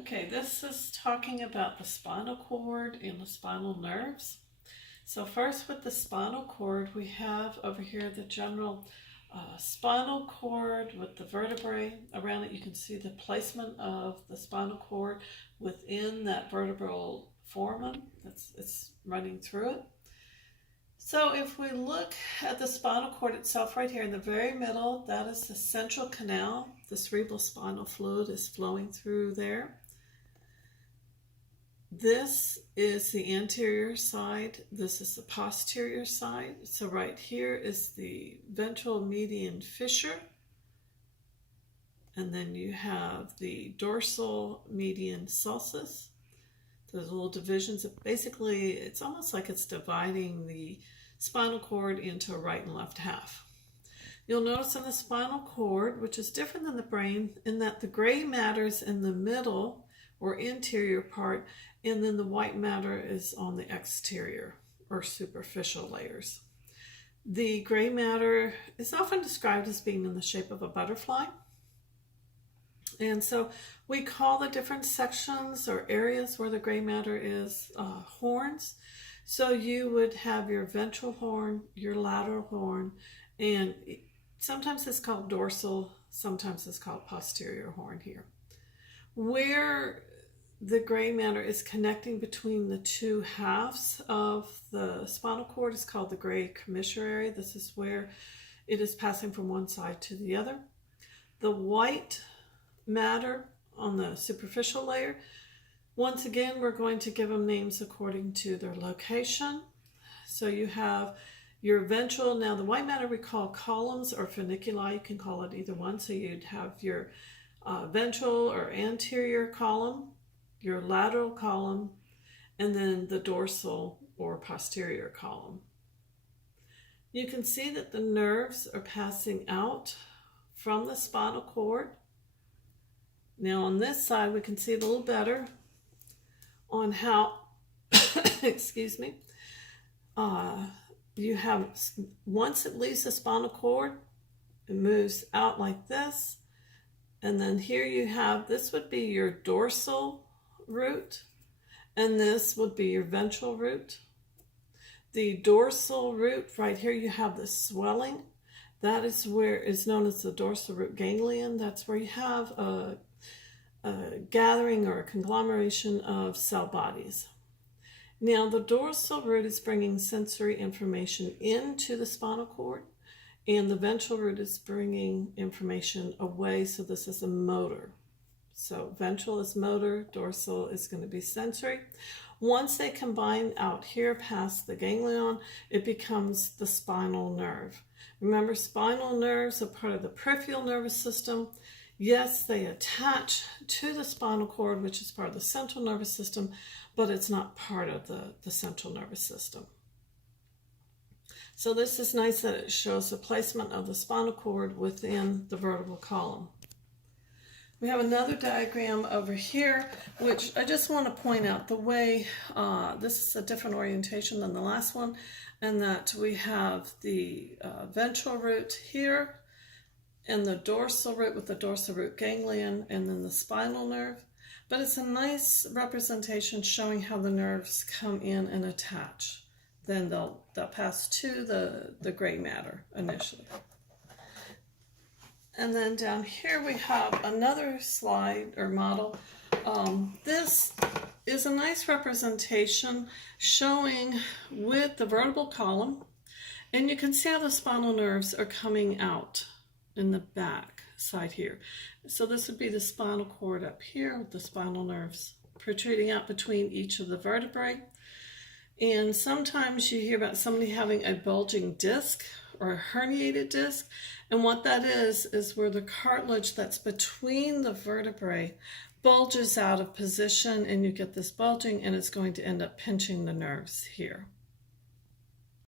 Okay, this is talking about the spinal cord and the spinal nerves. So first with the spinal cord, we have over here the general spinal cord with the vertebrae around it. You can see the placement of the spinal cord within that vertebral foramen it's running through it. So if we look at the spinal cord itself right here in the very middle, that is the central canal. The cerebral spinal fluid is flowing through there. This is the anterior side. This is the posterior side. So right here is the ventral median fissure. And then you have the dorsal median sulcus. Those little divisions. Basically, it's almost like it's dividing the spinal cord into a right and left half. You'll notice in the spinal cord, which is different than the brain, in that the gray matter is in the middle or interior part, and then the white matter is on the exterior or superficial layers. The gray matter is often described as being in the shape of a butterfly. And so we call the different sections or areas where the gray matter is horns. So you would have your ventral horn, your lateral horn, and sometimes it's called dorsal, sometimes it's called posterior horn here. Where the gray matter is connecting between the two halves of the spinal cord is called the gray commissure. This is where it is passing from one side to the other. The white matter on the superficial layer, once again, we're going to give them names according to their location. So you have your ventral. Now the white matter we call columns or funiculi. You can call it either one. So you'd have your ventral or anterior column, your lateral column, and then the dorsal or posterior column. You can see that the nerves are passing out from the spinal cord. Now on this side, we can see it a little better on how, excuse me, you have, once it leaves the spinal cord, it moves out like this. And then here you have, this would be your dorsal root, and this would be your ventral root. The dorsal root, right here you have the swelling. That is where is known as the dorsal root ganglion. That's where you have a gathering or a conglomeration of cell bodies. Now the dorsal root is bringing sensory information into the spinal cord, and the ventral root is bringing information away. So this is a motor. So ventral is motor, dorsal is going to be sensory. Once they combine out here past the ganglion, it becomes the spinal nerve. Remember, spinal nerves are part of the peripheral nervous system. Yes, they attach to the spinal cord, which is part of the central nervous system, but it's not part of the central nervous system. So this is nice that it shows the placement of the spinal cord within the vertebral column. We have another diagram over here, which I just want to point out the way, this is a different orientation than the last one, and that we have the ventral root here, and the dorsal root with the dorsal root ganglion, and then the spinal nerve. But it's a nice representation showing how the nerves come in and attach. Then they'll pass to the gray matter initially. And then down here we have another slide or model. This is a nice representation showing with the vertebral column, and you can see how the spinal nerves are coming out in the back side here. So this would be the spinal cord up here with the spinal nerves protruding out between each of the vertebrae. And sometimes you hear about somebody having a bulging disc or a herniated disc. And what that is where the cartilage that's between the vertebrae bulges out of position, and you get this bulging, and it's going to end up pinching the nerves here.